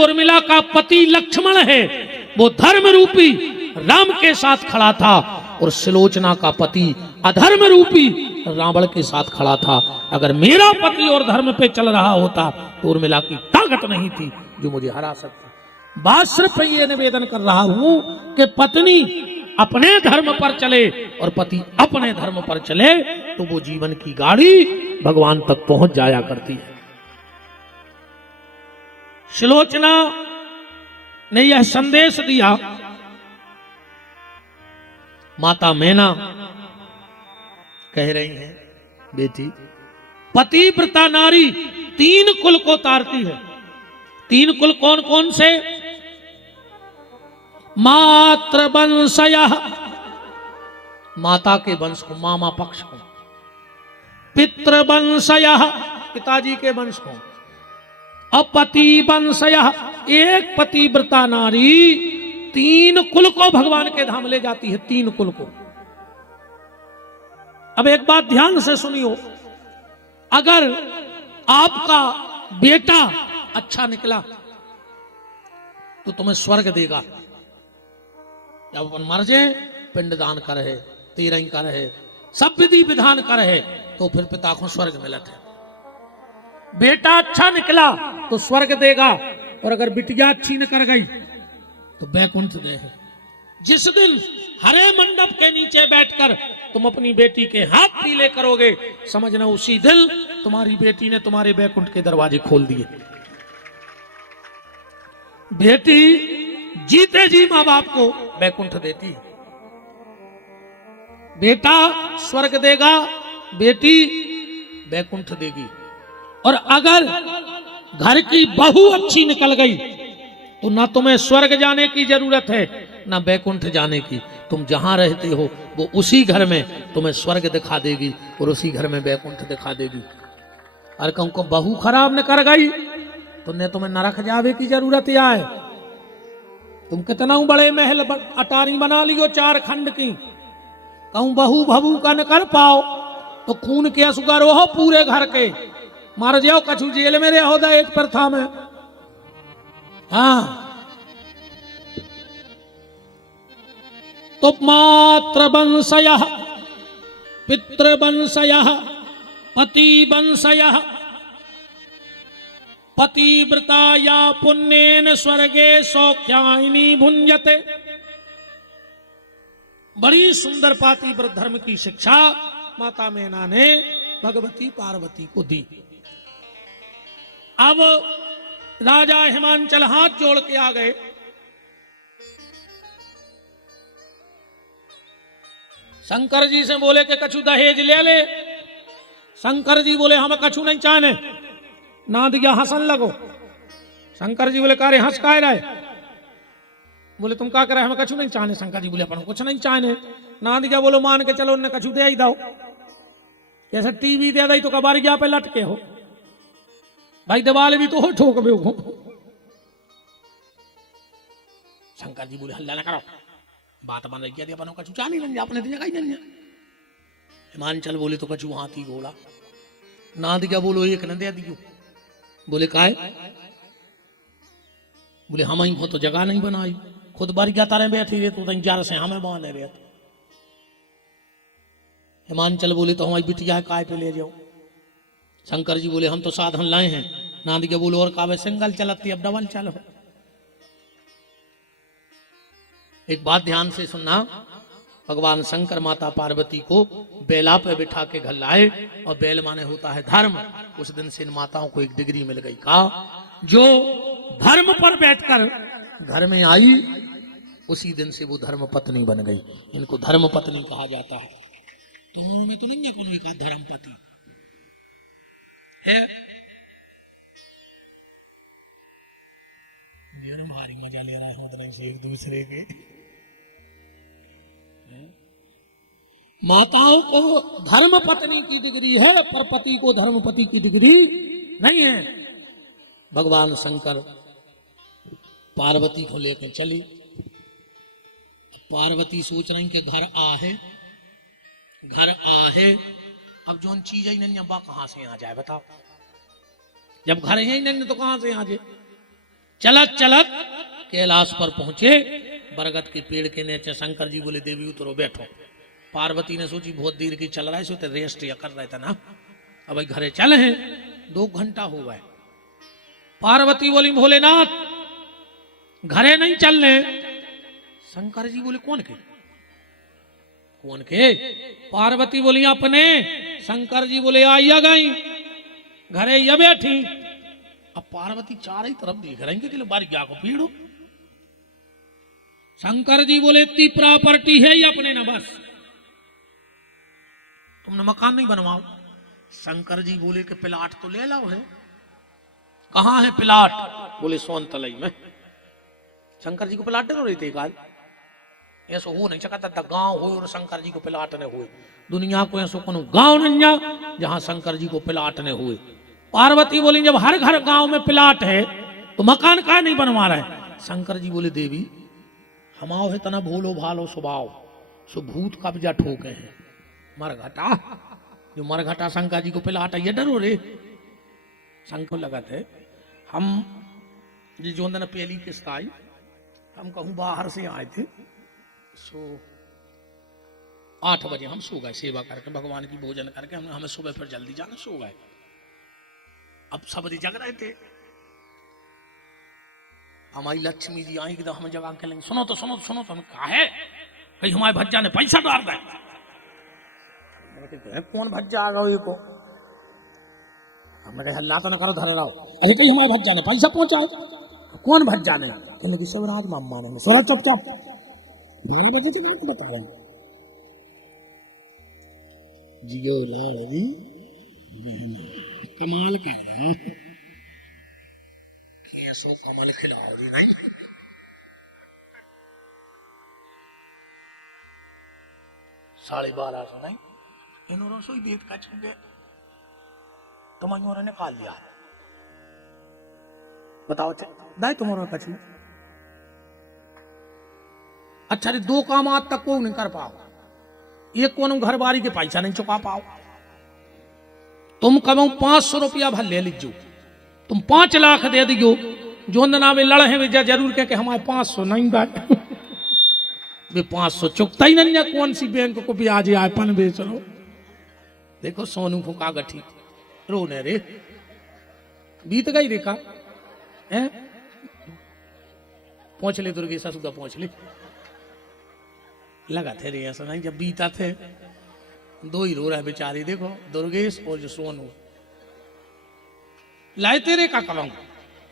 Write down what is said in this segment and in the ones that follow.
जो उर्मिला का पति लक्ष्मण है वो धर्म रूपी राम के साथ खड़ा था और सुलोचना का पति अधर्म रूपी रावण के साथ खड़ा था। अगर मेरा पति और धर्म पे चल रहा होता तो उर्मिला की ताकत नहीं थी जो मुझे हरा सकती। बात सिर्फ ये निवेदन कर रहा हूं कि पत्नी अपने धर्म पर चले और पति अपने धर्म पर चले तो वो जीवन की गाड़ी भगवान तक पहुंच जाया करती है। सुलोचना ने यह संदेश दिया। माता मैना कह रही हैं, बेटी पतिव्रता नारी 3 कुल को तारती है। 3 कुल कौन कौन से? मातृवंशयः, माता के वंश को, मामा पक्ष को। पितृवंशयः, पिताजी के वंश को। अपति वंशयः, एक पतिव्रता नारी 3 कुल को भगवान के धाम ले जाती है। 3 कुल को। अब एक बात ध्यान से सुनियो, अगर आपका बेटा अच्छा निकला तो तुम्हें स्वर्ग देगा। जब अपन मर जाए पिंडदान कर है, तीरंग कर है, सब विधि विधान कर है तो फिर पिता को स्वर्ग मिलता है। बेटा अच्छा निकला तो स्वर्ग देगा और अगर बिटिया अच्छी न कर गई तो बैकुंठ दे। जिस दिन हरे मंडप के नीचे बैठकर तुम अपनी बेटी के हाथ पीले करोगे, समझना उसी दिन तुम्हारी बेटी ने तुम्हारे बैकुंठ के दरवाजे खोल दिए। बेटी जीते जी मां बाप को बैकुंठ देती है। बेटा स्वर्ग देगा, बेटी बैकुंठ देगी। और अगर घर की बहू अच्छी निकल गई तो ना तुम्हें स्वर्ग जाने की जरूरत है ना बैकुंठ जाने की। तुम जहां रहते हो वो उसी घर में तुम्हें स्वर्ग दिखा देगी और उसी घर में बैकुंठ दिखा देगी। और कहूं को बहू खराब न कर गई तो न तुम्हें नरक जावे की जरूरत है। तुम कितना बड़े महल अटारी बना लियो 4 खंड की, कहूं बहू भबू का न कर पाओ तो खून के असुगर हो पूरे घर के, मार जाओ कछु जेल में रहो दा एक प्रथा में। हाँ, तो मातृवंशयः, पितृवंशयः, पतिवंशयः, पतिव्रता या पुण्येन स्वर्गे सौख्यायिनी भुंजते। बड़ी सुंदर पातिव्रत धर्म की शिक्षा माता मैना ने भगवती पार्वती को दी। अब राजा हिमांचल हाथ जोड़ के आ गए। शंकर जी से बोले कि कछु दहेज ले ले। शंकर जी बोले हमें कछु नहीं चाहने। नाद गया हंसन लगो। शंकर जी बोले कारे हंस काहे रहे? बोले तुम क्या करे? हमें कछु नहीं चाहने। शंकर जी बोले अपन कुछ नहीं चाहने। नाद गया बोलो मान के चलो उन्हें कछु दे ही दो। जैसे टीवी दे दी तो कबार गया पे लटके हो भाई, दीवाल भी तो हो ठोक बे हो। शंकर जी बोले हल्ला ना करो, बात बन रही है अपनों कछु चाह नहीं अपने जगह ही नहीं। हिमांचल बोले तो कछु हाथी घोड़ा। नाद क्या बोलो एक न दे दियो। बोले काहे? बोले हम ही तो जगह नहीं बनाई, खुद बार क्या तारे बैठी रहे तो जार से हमें बांध रहे। हिमांचल बोले तो हमारी बिटिया काय पे ले जाओ। शंकर जी बोले हम तो साधन लाए हैं। नाद के बोलो और कावे सिंगल चलती अब डबल चलो। एक बात ध्यान से सुनना, भगवान शंकर माता पार्वती को बेला पे बिठा के घर लाए और बेल माने होता है धर्म। उस दिन से इन माताओं को एक डिग्री मिल गई। कहा जो धर्म पर बैठकर घर में आई उसी दिन से वो धर्म पत्नी बन गई। इनको धर्म पत्नी कहा जाता है। तो में तो नहीं है कोई का धर्म पति है। भारी मजा ले रहा है मतलब से एक दूसरे के। माताओं को धर्म पत्नी की डिग्री है पर पति को धर्मपति की डिग्री नहीं है। भगवान शंकर पार्वती को लेकर चली। पार्वती सोच रही कि घर आ है। अब जो चीज ही नहीं अब कहां से आ जाए बताओ। जब घर है ही नहीं तो कहां से आ जाए। चलत चलत कैलाश पर पहुंचे। बरगद के पेड़ के नीचे शंकर जी बोले देवी उतरो बैठो। पार्वती ने सोची बहुत देर की चल रहा है, सो तो रेस्ट या कर रहे थे ना, अब भाई घरे चले हैं, 2 घंटा हो गए। पार्वती बोली भोलेनाथ घरे नहीं चलने। शंकर जी बोले कौन के? कौन के? पार्वती बोली अपने। शंकर जी बोले आइया गई घरे या बैठी। अब पार्वती चार ही तरफ देख रही कि बारी क्या को पीड़ो। शंकर जी बोले इतनी प्रॉपर्टी है ही अपने ना, बस तुमने मकान नहीं बनवाओ। शंकर जी बोले कि प्लाट तो ले लाओ है। कहाँ है प्लाट? बोले सोन तलई में। शंकर जी को प्लाट दे रही थी काल, ऐसा हो नहीं सकता था गांव हो और शंकर जी को प्लाट ने हुए। दुनिया को ऐसा कोनो गांव नहीं जा जहां शंकर जी को प्लाट ने हुए। पार्वती बोली जब हर घर गांव में प्लाट है तो मकान का नहीं बनवा रहा है। शंकर जी बोले देवी हमाओ है तना भोलो भालो स्वभाव, सो भूत कब्जा ठोके हैं। मरघटा जो मरघटा शंकर जी को प्लाट है, ये डरो रे। शंकर लगा थे हम जो पहली किस्त आई, हम कहूँ बाहर से आए थे, सो 8 बजे हम सो गए सेवा करके, भगवान की भोजन करके। हमें सुबह फिर जल्दी जाना, सो गए। अब सब जग रहे थे। हमारी लक्ष्मी जी आई तो हमें जगा के लेंगे, सुनो तो सुनो तो सुनो तो। हमें कहा है कहीं हमारे भज्जा ने पैसा डाल दे। कौन भज्जा आ गए को? हमें हल्ला तो न करो, धरे रहो। अरे कहीं हमारे भज्जा ने पैसा पहुंचाए। कौन भज्जा ने? कहने की शिवराज मामा ने। सोरा चुपचाप बजे थे बता रहे हैं। जियो लाल जी कमाल कर रहा हूं, सो कमल खिलाओ जी नहीं। 12:30 नहीं इन्होंने रसोई बेत का छुपे तुम्हारे ने खा लिया। बताओ दाई तुम्हारा कछु। अच्छा रे 2 काम आज तक को नहीं कर पाओ। एक को घर बारी के पैसा नहीं चुका पाओ। तुम कहो 500 रुपया भर ले लीजियो, तुम 5 लाख दे दियो। जो ना वे लड़े हैं जरूर कह के हमारे 500 नहीं बात वे 500 चुकता ही नहीं है। कौन सी बैंक को ब्याज आए पन बेच लो। देखो सोनू फुका गठी रोने रे, बीत गई रेखा है। पहुंच ले दुर्गेश सुधा पहुंच ले। लगा थे रे ऐसा नहीं, जब बीता थे 2 ही रो रहा है बेचारी। देखो दुर्गेश और जो सोनू लाए तेरे का कलंक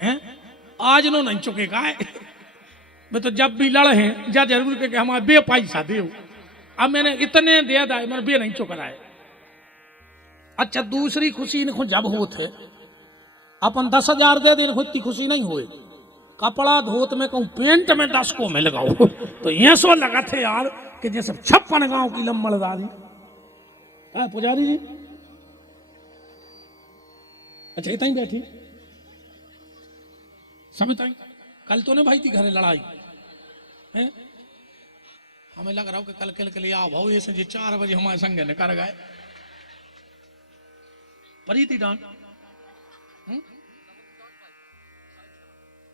है, आज नो नहीं चुकेगा। मैं तो जब भी लड़े हैं जा जरूर के हमारे बे पैसा दे। अब मैंने इतने दे दा, मैंने बे नहीं चुक रहा है। अच्छा दूसरी खुशी इनको जब होते अपन 10,000 दे दे, इतनी खुशी नहीं हुई। कपड़ा धोत में कहूँ पेंट में 10 को में लगाओ तो ये सो लगा थे यार कि जैसे 56 गांव की लम्बड़दारी। पुजारी जी अच्छा इतना ही बैठी सब इतना। कल तो ने भाई थी घरे लड़ाई है। हमें लग रहा हो कि कल के लिए आओ भाव ऐसे जी 4 बजे हमारे संग ने कर गए परी थी डांट।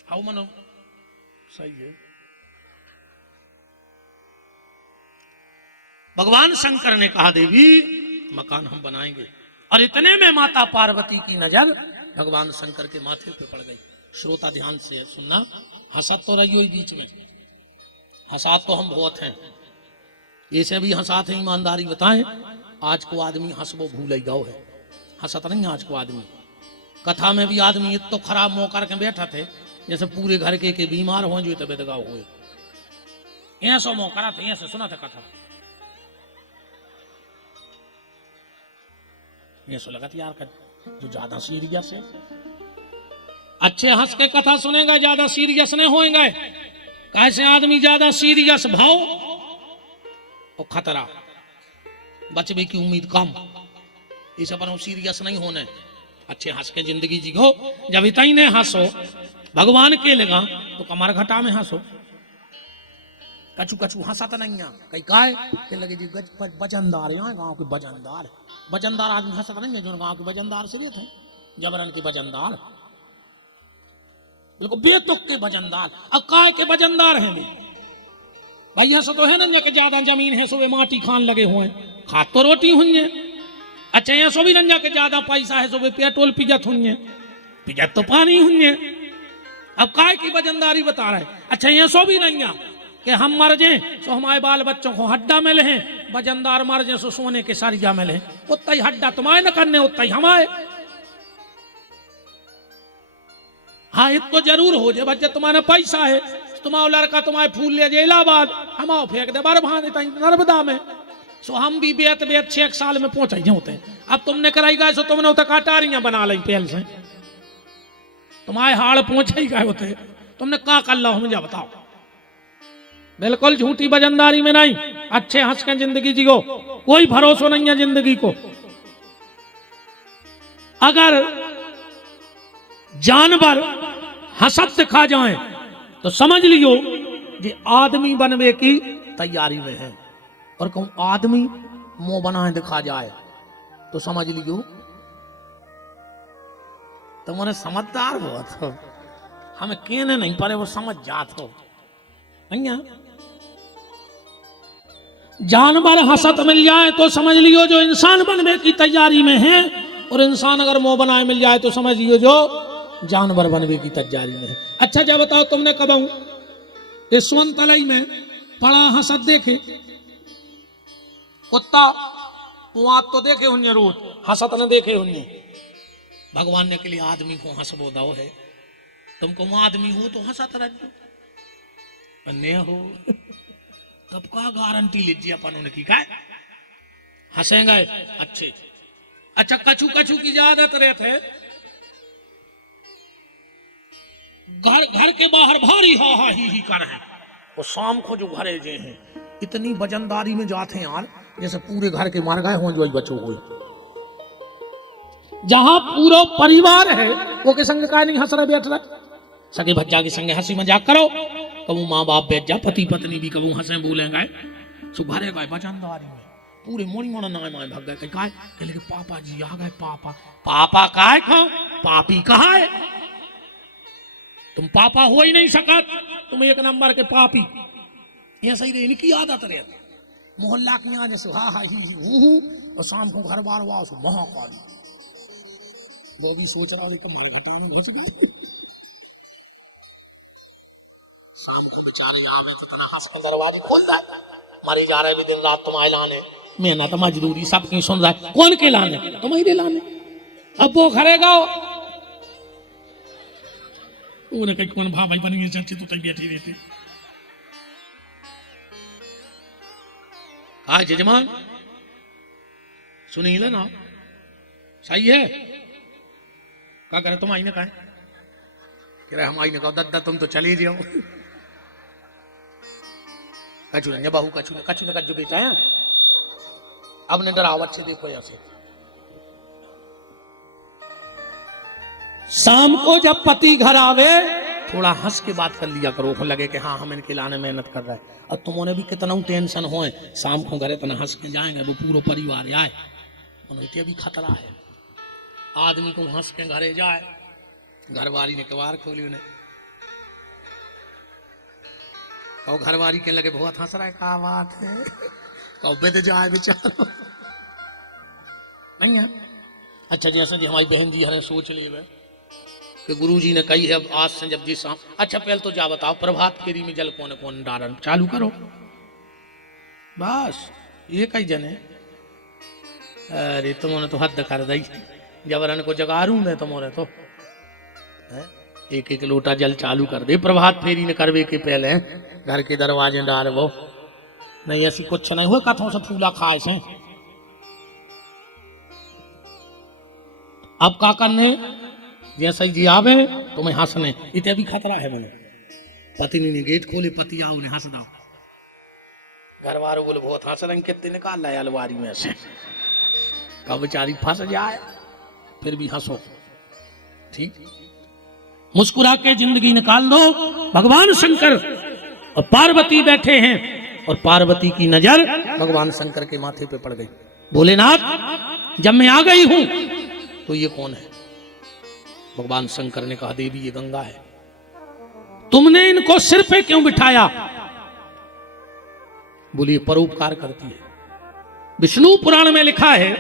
हाउ मनो सही है। भगवान शंकर ने कहा देवी मकान हम बनाएंगे। और इतने में माता पार्वती की नजर भगवान शंकर के माथे पे पड़ गई। श्रोता ध्यान से सुनना, हंसत तो रहियो ही बीच में, हंसात तो हम बहुत हैं, ऐसे भी हंसात हैं। ईमानदारी बताएं, आज को आदमी हंसबो भूल जाओ है, हंसत नहीं आज को आदमी। कथा में भी आदमी तो खराब मौका रखे बैठा थे जैसे पूरे घर के बीमार हो जो तबियत गाँव हुए, ऐसा मौका थे, ऐसे सुना था कथा। ये सो लगा यार का जो ज्यादा सीरियस है। अच्छे हंस के कथा सुनेगा, ज्यादा सीरियस नहीं होएगा। कैसे आदमी ज्यादा सीरियस भाव और खतरा, बचने की उम्मीद कम। इस पर सीरियस नहीं होने, अच्छे हंस के जिंदगी जीगो। जब इतना ही नहीं हंसो भगवान के लगा तो कमर घटा में हंसो। कछु कछु हंसा तो नहीं है कहीं काय के लगे जी बजनदार यहाँ गांव के बजनदार। बजनदार आदमी हंसता नहीं है जो गांव के बजनदार से थे, जबरन के बजनदार। बिल्कुल बेतुक के वजनदार। अब काय के वजनदार हैं भैया से तो है ना कि ज्यादा जमीन है सो वे माटी खान लगे हुए खा तो रोटी हुई है। अच्छा यहाँ सो भी रंजा के ज्यादा पैसा है सो वे पेट्रोल पिजत हुई है, पिजत तो पानी हुई है। अब काय की वजनदारी बता रहे। अच्छा यहाँ सो भी रंजा कि हम मर जाए सो हमारे बाल बच्चों को हड्डा मिले हैं, वजनदार मर जाए सो सोने के सरिया मिले हैं, उतना ही हड्डा तुम्हारे न करने उतना ही हमारे। हाँ इतना जरूर हो जाए बच्चे तुम्हारा पैसा है, तुम्हारा लड़का तुम्हारे फूल ले जाए इलाहाबाद, हमारा फेंक दे बार भाने नर्मदा में, सो हम भी बेत 6 साल में पहुंच होते हैं। अब तुमने कराई गए सो तुमने उतर काटारियां बना ली पेल से, तुम्हारे हाड़ पहुंच ही गए होते, तुमने क्या कर लो मुझे बताओ। बिल्कुल झूठी वजनदारी में नहीं, अच्छे हंस के जिंदगी जियो, कोई भरोसा नहीं है जिंदगी को। अगर जानवर हसत दिखा जाए तो समझ लियो कि आदमी बनने की तैयारी में है, और कहूं आदमी मुंह बनाए दिखा जाए तो समझ लियो तुम्हारे समझदार बहुत हो, हमें कहने नहीं पड़े वो समझ जात हो। जानवर हसत मिल जाए तो समझ लियो जो इंसान बनने की तैयारी में है, और इंसान अगर मुंह बनाए मिल जाए तो समझ लियो जो जानवर बनने की तैयारी में है। अच्छा जब बताओ तुमने कब यशवंत तलई में पड़ा हसत देखे कुत्ता वहां तो देखे होंगे रोज, हसत न देखे होंगे। भगवान ने के लिए आदमी को हंस बोदाओ है, तुमको आदमी हो तो हंसत रहो, अन्य हो तब का गारंटी लीजिए अपन उनकी का हंसेंगे अच्छे। अच्छा कछू कछू की आदत रहते घर के बाहर भारी हा हा ही कर है, वो शाम को जो घरे जे हैं इतनी वजनदारी में जाते हैं यार जैसे पूरे घर के मार गए हों जो बच्चों को। जहां पूरा परिवार है वो के संग का नहीं हंस रहा बैठ रहा, सगे भज्जा के संग हंसी मजाक करो, कबू माँ बाप बैठ जा, पति पत्नी भी कबू हंसे बोलेंगे, सो घरे गए वजनदारी में पूरे मोड़ी मोड़ा नाय माय भाग गए। काय कहले कि पापा जी आ गए, पापा पापा काय खाओ पापी कहा है, तुम पापा हो ही नहीं सकत, तुम एक नंबर के पापी। ये सही रही इनकी आदत रहे मोहल्ला की यहाँ जैसे हा हा ही और शाम को घर बार वाओ सो महाकाली वो भी सोच रहा है तुम्हारे घुटनों में घुस गई। शाम को बेचारे यहाँ में कितना हंस के दरवाजे खोल रहा है, मरी जा रहे भी दिन रात तुम्हारे लाने, मेहनत मजदूरी सबकी सुन रहा है, कौन के लाने तुम्हारे लाने। अब वो घरे गाओ उन्हें कहीं कौन भाई बन गई चर्ची तो बैठी रहती। आज जजमान सुनी ना सही है क्या करे, तुम आई ना कहा कह रहे हम आई ना कहो दद्दा तुम तो चले जाओ। कचू ने बाहू कचू ने कचू बेटा है अब ने डरावट से देखो ऐसे। शाम को जब पति घर आवे थोड़ा हंस के बात कर लिया करो, लगे कि हाँ हम इनके लाने मेहनत कर रहे हैं। अब तुम्हारे भी कितना टेंशन हो शाम को घरे इतना हंस के जाएंगे वो पूरा परिवार आए, उन्हें भी खतरा है। आदमी को हंस के घरे जाए, घरवाली ने कबार खोली उन्हें और घरवाली के लगे बहुत हंस रहा है, क्या बात है कहो बेद जाए बेचारो नहीं है। अच्छा जैसे जी हमारी बहन जी हमें सोच ली है कि गुरुजी ने कही है अब आज से जब जी शाम। अच्छा पहले तो जा बताओ प्रभात फेरी में जल कौन कौन डालन चालू करो, बस ये कई जने। अरे तुमने तो हद कर दी, जबरन को जगारू मैं तुम्हारे तो एक एक लोटा जल चालू कर दे प्रभात फेरी ने करवे के पहले घर के दरवाजे डाल वो नहीं ऐसी कुछ नहीं हुआ कथों से फूला खाए से। अब का करने जैसे जी आवे तुम्हें हंसने इतने भी खतरा है। मैंने पत्नी ने गेट खोले, पति आओ उन्हें हंस दो, घर वालों बोले बहुत हंस रहे कितने निकाल लाए अलमारी में से, कब बेचारी फंस जाए फिर भी हंसो ठीक, मुस्कुरा के जिंदगी निकाल दो। भगवान शंकर और पार्वती बैठे हैं और पार्वती की नजर भगवान शंकर के माथे पे पड़ गई। भोलेनाथ जब मैं आ गई हूं तो ये कौन है? भगवान शंकर ने कहा देवी ये गंगा है। तुमने इनको सिर पे क्यों बिठाया? बोलिए परोपकार करती है। विष्णु पुराण में लिखा है,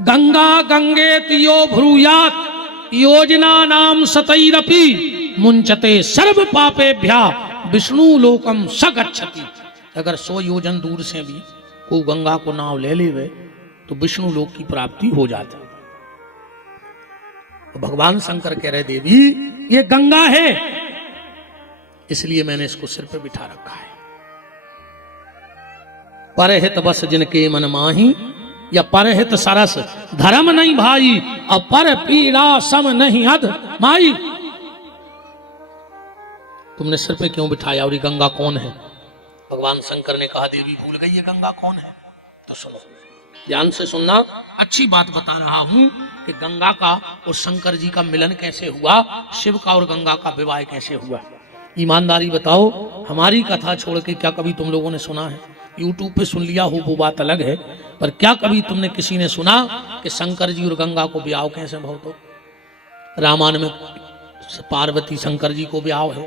गंगा गंगे तियो भ्रूयात योजना नाम सतैरपि मुंचते सर्व पापेभ्या विष्णु लोकम स गच्छति। अगर 100 योजन दूर से भी को गंगा को नाव ले लेवे तो विष्णु लोक की प्राप्ति हो जाती। तो भगवान शंकर कह रहे, देवी ये गंगा है, इसलिए मैंने इसको सिर पे बिठा रखा है। परहित बस जिनके मन माही, या परहित सरस धर्म नहीं भाई, और पर पीड़ा सम नहीं अध माई। तुमने सिर पे क्यों बिठाया और ये गंगा कौन है? भगवान शंकर ने कहा, देवी भूल गई ये गंगा कौन है? तो सुनो, ध्यान से सुनना, अच्छी बात बता रहा हूं कि गंगा का और शंकर जी का मिलन कैसे हुआ, शिव का और गंगा का विवाह कैसे हुआ। ईमानदारी बताओ, हमारी कथा छोड़ के क्या कभी तुम लोगों ने सुना है? यूट्यूब पे सुन लिया हो वो बात अलग है, पर क्या कभी तुमने किसी ने सुना कि शंकर जी और गंगा को ब्याह कैसे भाव? तो रामायण में पार्वती शंकर जी को ब्याह है,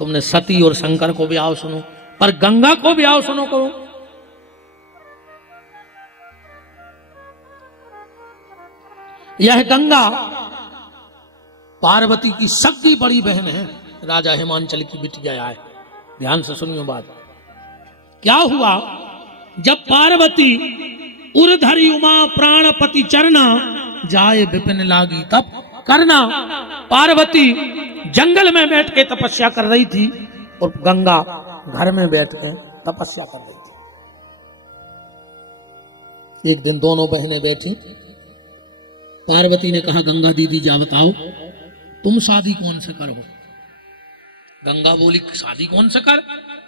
तुमने सती और शंकर को ब्याह सुनो, पर गंगा को ब्याह सुनो करो। यह गंगा पार्वती की सबकी बड़ी बहन है, राजा हिमांचल की बिटिया है। ध्यान से सुनियो बात। क्या हुआ, जब पार्वती उर्धरी उमा प्राणपति चरना जाए विपिन लागी तब करना। पार्वती जंगल में बैठ के तपस्या कर रही थी और गंगा घर में बैठ के तपस्या कर रही थी। एक दिन दोनों बहनें बैठी, पार्वती ने कहा, गंगा दीदी जा बताओ तुम शादी कौन से करो? गंगा बोली, शादी कौन से कर,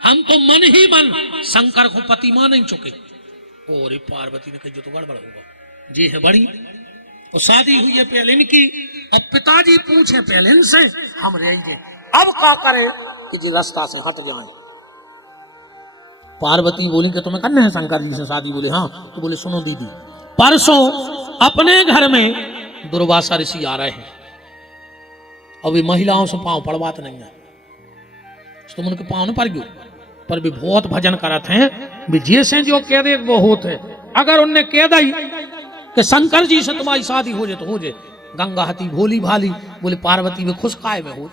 हम तो मन ही मन शंकर को पति मान नहीं चुके। और पार्वती ने कहा, जो तो गड़बड़ होगा, जी है बड़ी और शादी हुई है पहले इनकी, अब पिताजी पूछे पहले इनसे, हम रहेंगे, अब क्या करे कि जी रास्ता से हट जाए। पार्वती बोली कि तुम्हें करने हैं शंकर जी से शादी? बोले हाँ। तो बोले सुनो दीदी, परसों अपने घर में दुर्वासा ऋषि आ रहे हैं, अभी महिलाओं से पांव पड़वात नहीं है, तुम उनके पांव न पड़ गयो, पर भी बहुत भजन करत हैं, भी जैसे जो कह दे वो होते। अगर उनने कह दी कि शंकर जी से तुम्हारी शादी हो जाए तो हो जाए। गंगा हती भोली भाली, बोले पार्वती में खुश काय में हो,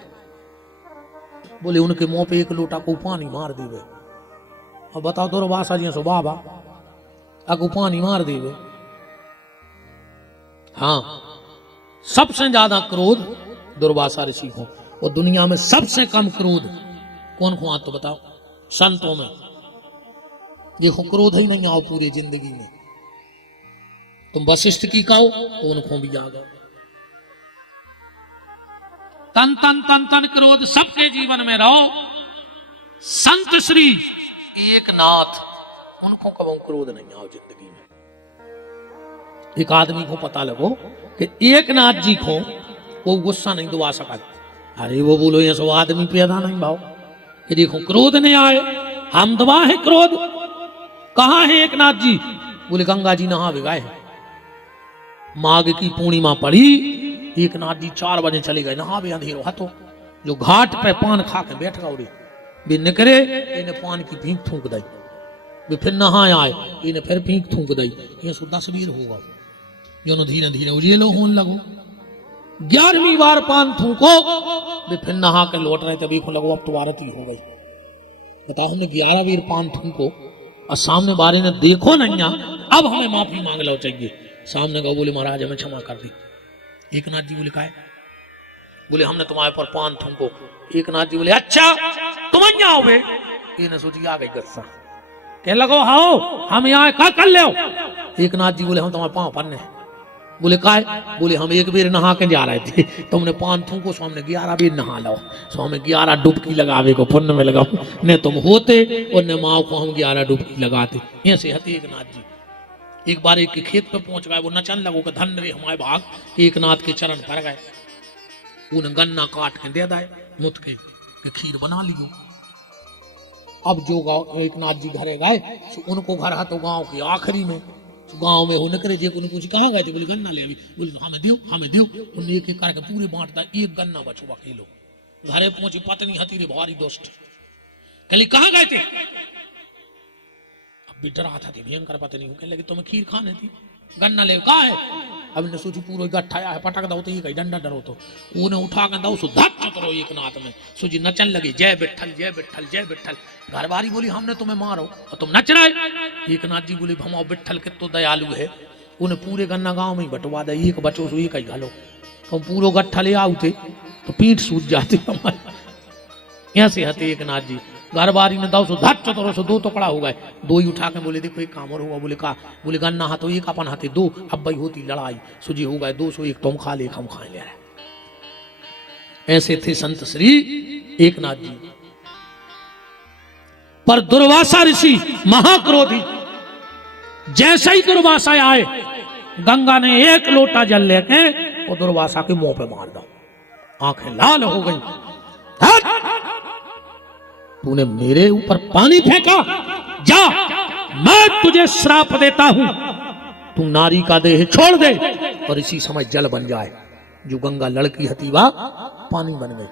बोले उनके मुंह पे एक लोटा को पानी मार देवे। अब बताओ दुर्वासा जी सो बाबा अगु पानी मार देवे। हाँ, सबसे ज्यादा क्रोध दुर्वासा ऋषि को, और दुनिया में सबसे कम क्रोध कौन को आता तो बताओ? संतों में। देखो क्रोध ही नहीं आओ पूरी जिंदगी में। तुम वशिष्ठ की कहो तो उनको भी आ गए। तन तन तन तन क्रोध सबके जीवन में रहो। संत श्री एक नाथ, उनको कभी क्रोध नहीं आओ जिंदगी में। एक आदमी को पता लगो कि एक नाथ जी को वो गुस्सा नहीं दुआ सका। अरे वो बोलो ये सब आदमी पैदा नहीं भाव कि देखो क्रोध नहीं आए, हम दबा है क्रोध। कहाँ है एक नाथ जी? बोले गंगा जी नहा भिगाए हैं। माघ की पूर्णिमा पड़ी, एक नाथ जी 4 बजे चले गए नहा भी, अंधेरो हाथों जो घाट पे पान खा के बैठ गए भी निकले, इन्हें पान की भीख थूक दी, वे फिर नहा आए, इन्हें फिर भीख थूक दी। ये सो 10 वीर होगा जो धीरे धीरे उजेलो होने लगो। 11वीं बार पान थूको, वे फिर नहा के लौट रहे, तभी को लगो अब तो आरती हो गई। बताओ, हमने 11 वीर पान थूको और सामने बारे ने देखो नहीं, अब हमें माफी मांग लो चाहिए। सामने का बोले महाराज हमें क्षमा कर दी। एक नाथ जी बोले काय? बोले हमने तुम्हारे पर पान थूको। एक नाथ जी बोले अच्छा तुम यहाँ आओगे? ये सोची आ गई गुस्सा, कह लगो हाओ हम यहाँ का कर ले। एक नाथ जी बोले हम तुम्हारे पाँव पड़ने। बोले काय? बोले हम एक बेर नहा के जा रहे थे, तुमने पान थूको सो हमने 11 बेर नहा लो, सो हमें 11 डुबकी लगावे को पुण्य में लगाओ। न तुम होते और न माओ को हम 11 डुबकी लगाते। ऐसे हते एक नाथ जी। एक बार एक के खेत पे पहुंच गए, वो नचन लगो कि धन रे हमारे भाग, एक नाथ के चरण पर गए, उन गन्ना काट के दे दाए मुत के खीर बना लियो। अब जो गाँव एक नाथ जी घरे गए, उनको घर है तो गाँव के आखिरी में गांव में हो न करे जे को पूछ कहाँ गए थे, बोले गन्ना ले अभी, बोले हमें दियो उन्हें एक एक करके पूरे बांटता, एक गन्ना बचवा किलो। घरे पहुंची पत्नी हती रे भारी दोस्त, कहली कहाँ गए थे, अब भी डरा था भयंकर पत्नी हो, कहने लगी तुम्हें खीर खाने थी, गन्ना ले कहा है। अब ने सोची पूरा गट्ठा है पटक दो तो ये कहीं डंडा डरो तो उन्हें उठा कर दो धक चतरो एक नाथ में, सोची नचन लगी जय विठल जय विठल जय विठल। घरवारी बोली हमने तुम्हें मारो और तुम नच रहे। एक नाथ जी बोले भमो विठल के तो दयालु है, उन्हें पूरे गन्ना गांव में ही बंटवा दे, एक बचो सो एक ही घालो। तो पूरा गट्ठा ले आओ थे तो पीठ सूझ जाती हमारी। ऐसे हते एक नाथ जी, घरवारी ने दो सो धक चतरो सो दो टुकड़ा हो गए, दो ही उठा के बोले देखो एक काम और हुआ, बोले का, बोले गन्ना हाथों एक अपन हाथे दो, अब भाई होती लड़ाई, सुजी हो गए 201 तुम खा ले हम खाए ले रहे। ऐसे थे संत श्री एक नाथ जी। पर दुर्वासा ऋषि महाक्रोधी, जैसे ही दुर्वासा आए गंगा ने एक लोटा जल लेके वो दुर्वासा के मुंह पे मार दो, आंखें लाल हो गई। तूने मेरे ऊपर पानी फेंका, जा मैं तुझे श्राप देता हूं, तू नारी का देह छोड़ दे और इसी समय जल बन जाए। जो गंगा लड़की हती वा पानी बन गई।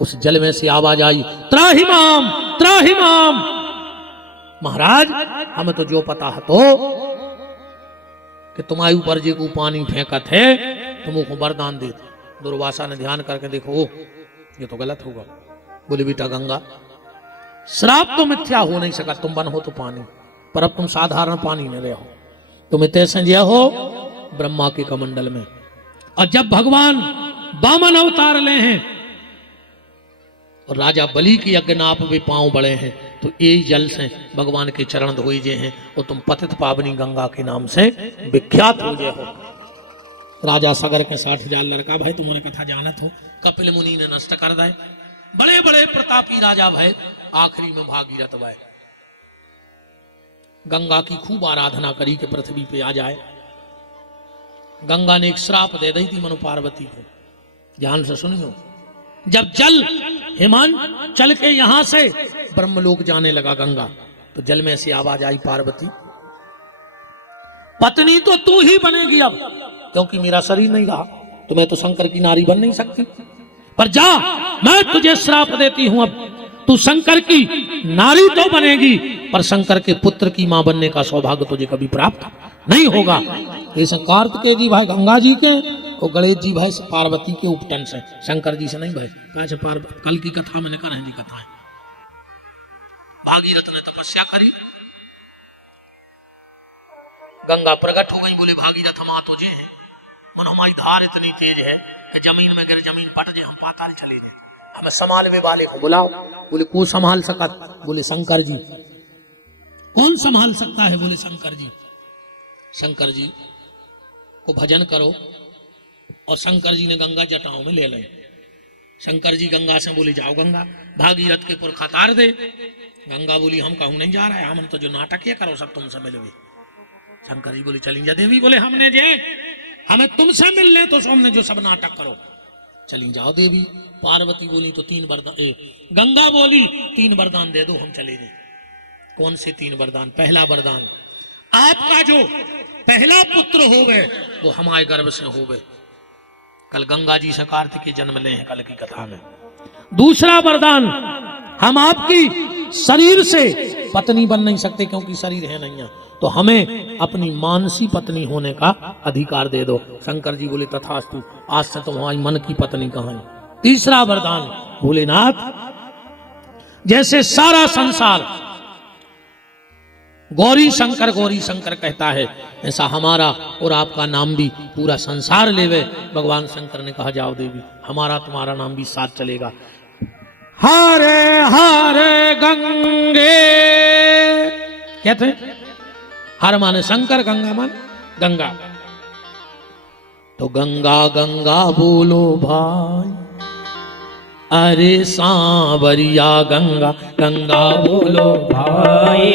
उस जल में से आवाज आई त्राहिमाम त्राहिमाम। महाराज हमें तो जो पता है तो कि तुम्हारे ऊपर जे को पानी फेंका थे तुमको वरदान दे। दुर्वासा ने ध्यान करके देखो ये तो गलत होगा। बोले बेटा गंगा श्राप तो मिथ्या हो नहीं सका, तुम बन हो तो पानी, पर अब तुम साधारण पानी में रहे हो, तुम इतने संजय हो ब्रह्मा के कमंडल में। और जब भगवान वामन अवतार ले हैं और राजा बलि की यज्ञनाप में पांव बड़े हैं तो ये जल से भगवान के चरण धोई जे हैं और तुम पतित पावनी गंगा के नाम से विख्यात हो जाए हो। राजा सगर के 60,000 लड़का भाई तुम्हारे कथा जानत हो, कपिल मुनि ने नष्ट कर दे। बड़े बड़े प्रतापी राजा भाई आखिरी में भागीरथ भाई गंगा की खूब आराधना करी के पृथ्वी पे आ जाए। गंगा ने एक श्राप दे दी थी मनु पार्वती को, ध्यान से सुनियो। जब जल हिमान चल के यहां से ब्रह्मलोक जाने लगा गंगा, तो जल में से आवाज आई पार्वती पत्नी तो तू ही बनेगी अब, क्योंकि मेरा शरीर नहीं रहा तो मैं तो शंकर की नारी बन नहीं सकती, पर जा मैं तुझे श्राप देती हूं, अब तू शंकर की नारी तो बनेगी पर शंकर के पुत्र की मां बनने का सौभाग्य तुझे कभी प्राप्त नहीं होगा। ये कार्तिकेय जी भाई गंगा जी के और गणेश जी भाई पार्वती के उपटन से, शंकर जी से नहीं भाई। कैसे कल की कथा मैंने कहा जी कथा है, भागीरथ ने तपस्या करी, गंगा प्रकट हो गई। बोले भागीरथ मां तुझे है, मन हमारी धार इतनी तेज है कि जमीन में गिर जमीन पट जाए, हम पाताल चले जाए, हमें संभालने वाले को बुलाओ। बोले कौन संभाल सका? बोले शंकर जी। कौन संभाल सकता है? बोले शंकर जी। शंकर जी को भजन करो और शंकर जी ने गंगा जटाओं में ले लें। शंकर जी गंगा से बोले जाओ गंगा भागीरथ के पुरखा तार दे। गंगा बोली हम कहूं नहीं जा रहा है, हम तो जो नाटक ये करो सब तुमसे मिलोगे। शंकर जी बोले चलिए जा। देवी बोले हमने जे हमें तुमसे मिलने तो हमने जो सब नाटक करो, चली जाओ देवी। पार्वती बोली तो 3 वरदान, गंगा बोली 3 वरदान दे दो हम चले जाए। कौन से 3 वरदान? पहला वरदान आपका जो पहला पुत्र होवे वो हमारे गर्भ से होवे। कल गंगा जी से कार्तिक जन्म ले हैं कल की कथा में। दूसरा वरदान हम आपकी शरीर से पत्नी बन नहीं सकते क्योंकि शरीर है नहीं, तो हमें अपनी मानसी पत्नी होने का अधिकार दे दो। शंकर जी बोले तथास्तु, आज से तुम्हारी मन की पत्नी कहां है। तीसरा वरदान भोलेनाथ जैसे सारा संसार गौरी शंकर कहता है, ऐसा हमारा और आपका नाम भी पूरा संसार लेवे। भगवान शंकर ने कहा जाओ देवी हमारा तुम्हारा नाम भी साथ चलेगा। हरे हरे गंगे कहते हैं, हर माने शंकर, गंगा मान गंगा, तो गंगा गंगा बोलो भाई, अरे सांवरिया गंगा गंगा बोलो भाई,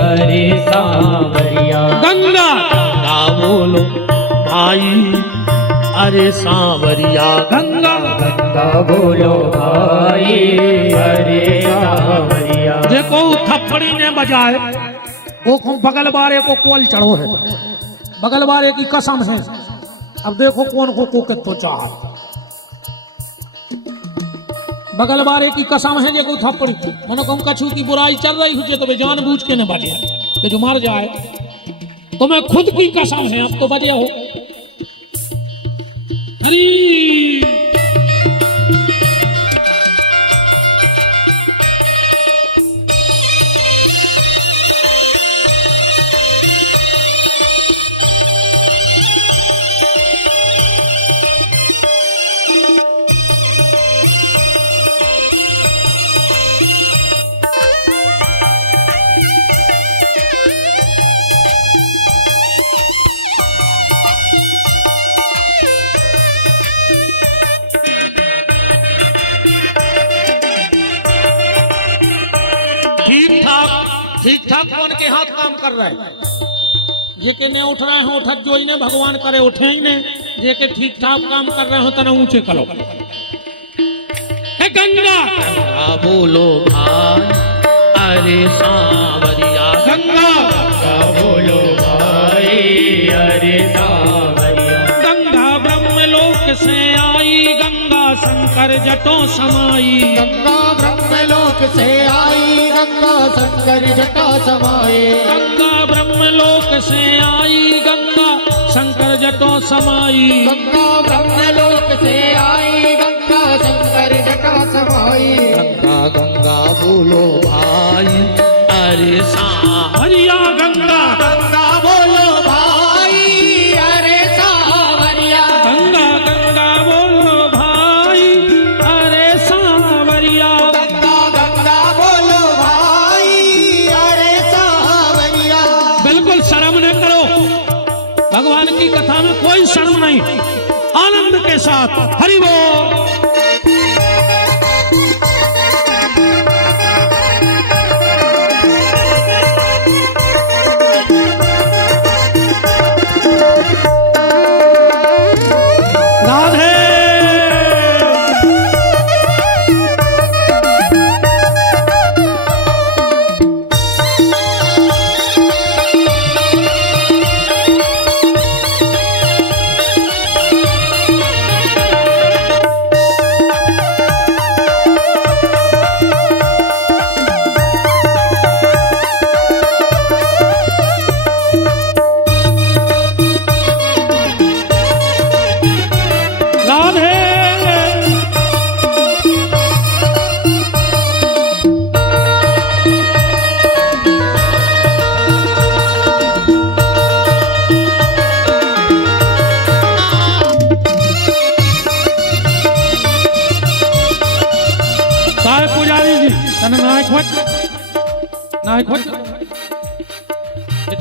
अरे सांवरिया गंगा गंगा बोलो भाई, अरे सांवरिया गंगा गंगा बोलो भाई, अरे सांवरिया। देखो थप्पड़ी ने बजाए वो बगल वाले को कोल चढ़ो है, बगल वाले की कसम है। अब देखो कौन को कितो चाह, बगल वाले की कसम है जे को थप्पड़ी मनो कम कछु की बुराई चल रही हो तो जानबूझ के न बजे कि जो मर जाए, तो मैं खुद की कसम है अब तो बजे हो। हरी ठीक ठाक कौन के हाथ काम कर रहा है, ये के ने उठ रहे हो उठक जो ने भगवान करे उठे ही ने, ये के ठीक ठाक काम कर रहे हो तना ऊंचे करो। है गंगा गंगा बोलो भाई अरे सांवरिया, गंगा गंगा बोलो भाई अरे सांवरिया। गंगा ब्रह्मलोक से आई, गंगा शंकर जटों समाई, गंगा ब्रह्मलोक से आई, गंगा शंकर जटा समाए। गंगा ब्रह्मलोक से आई, गंगा शंकर जटों समाई। गंगा ब्रह्मलोक से आई, गंगा शंकर जटा समाई। गंगा गंगा बोलो भाई अरे सांवरिया, गंगा गंगा बोलो भाई अरे सांवरिया। गंगा गंगा बोलो भाई अरे सांवरिया। गंगा गंगा बोलो भाई अरे सांवरिया। बिल्कुल शर्म न करो, भगवान की कथा में कोई शर्म नहीं, आनंद के साथ हरि बोल। राधे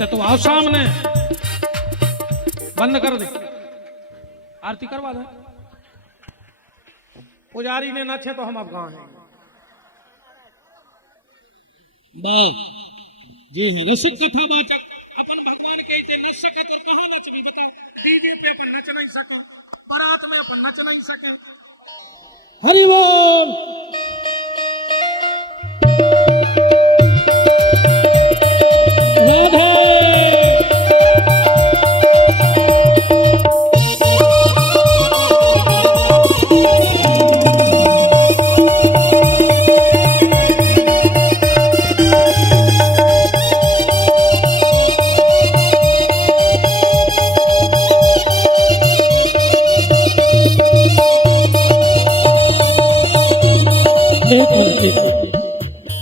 तो आओ सामने, बंद कर दे, आरती करवा दे। पुजारी ने नचे तो हम अब कहाँ हैं? जी हाँ, रसिक कथा वाचक अपन भगवान के इतने नच सके तो कहाँ नच भी बताओ। डीजे पे अपन नच नहीं सके, बारात में अपन नच नहीं सके। हरि बोल।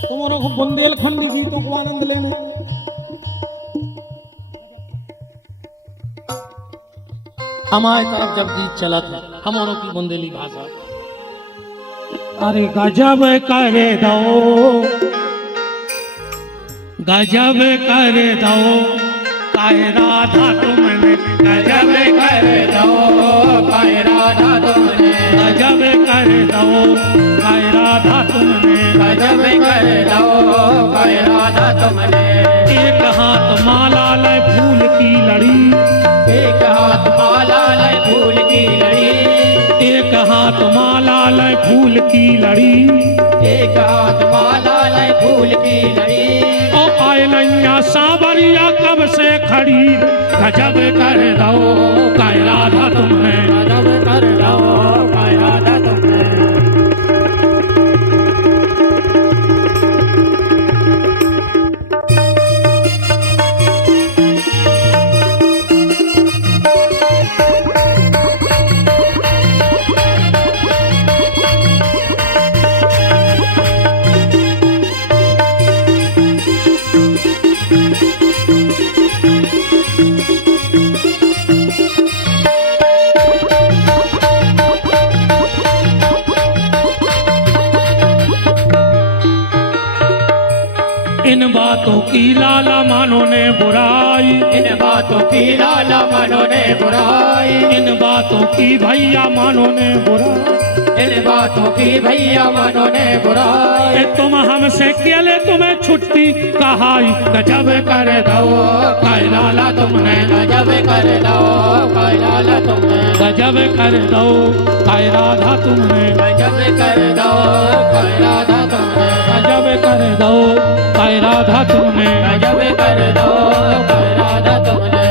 तुम्हारा को बुंदेलखंडी गीतों को आनंद लेने। हमारे तरफ जब गीत चला था हमारों की बुंदेली भाषा, अरे गजब करे दो, गजब करे दो काहे राधा तुमने, गजब कर दो काहे राधा तुमने, गजब करे दो काहे राधा तुमने, गजब कर दो काहे राधा तुमने। एक हाथ माला लय फूल की लड़ी, एक हाथ माला लय फूल की लड़ी, एक हाथ माला लय फूल की लड़ी, एक हाथ माला लय फूल की लड़ी। ओ पाए नैया सांवरिया कब से खड़ी, गजब कर दो काय राधा तुम्हें, गजब कर दो काय राधा तुम्हें। इन बातों की लाला मानो ने बुराई, इन बातों की लाला मानो ने बुराई, इन बातों की भैया मानो ने बुराई, इन बातों की भैया मानो ने बुराई। तुम हमसे केले तुम्हें छुट्टी कहाई, गजब कर दो काय लाला तुमने, गजब कर दो काय लाला तुमने, गजब कर दो काय राधा तुमने, गजब कर दो काय राधा तुमने, गजब कर दो काय राधा तुमने। गजब कर दो काय राधा तुमने।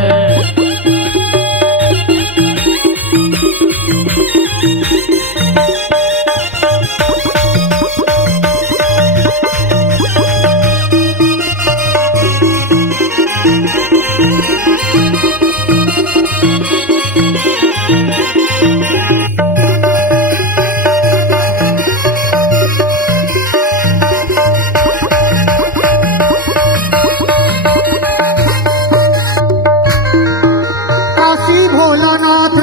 काशी भोलानाथ,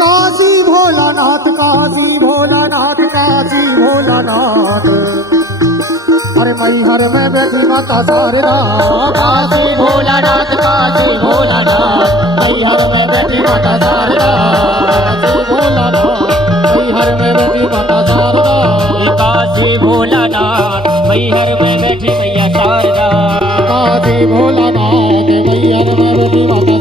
काशी भोलानाथ, काशी भोलानाथ, काशी भोलानाथ। अरे मैहर में बैठी माता शारदा, काशी भोलानाथ, काशी भोलानाथ, मैहर में बैठी माता शारदा, काशी भोलानाथ, मैहर में बैठी माता शारदा, काशी भोलानाथ, मैहर में बैठी मैया शारदा, काशी भोलानाथ, मैहर में बैठी माता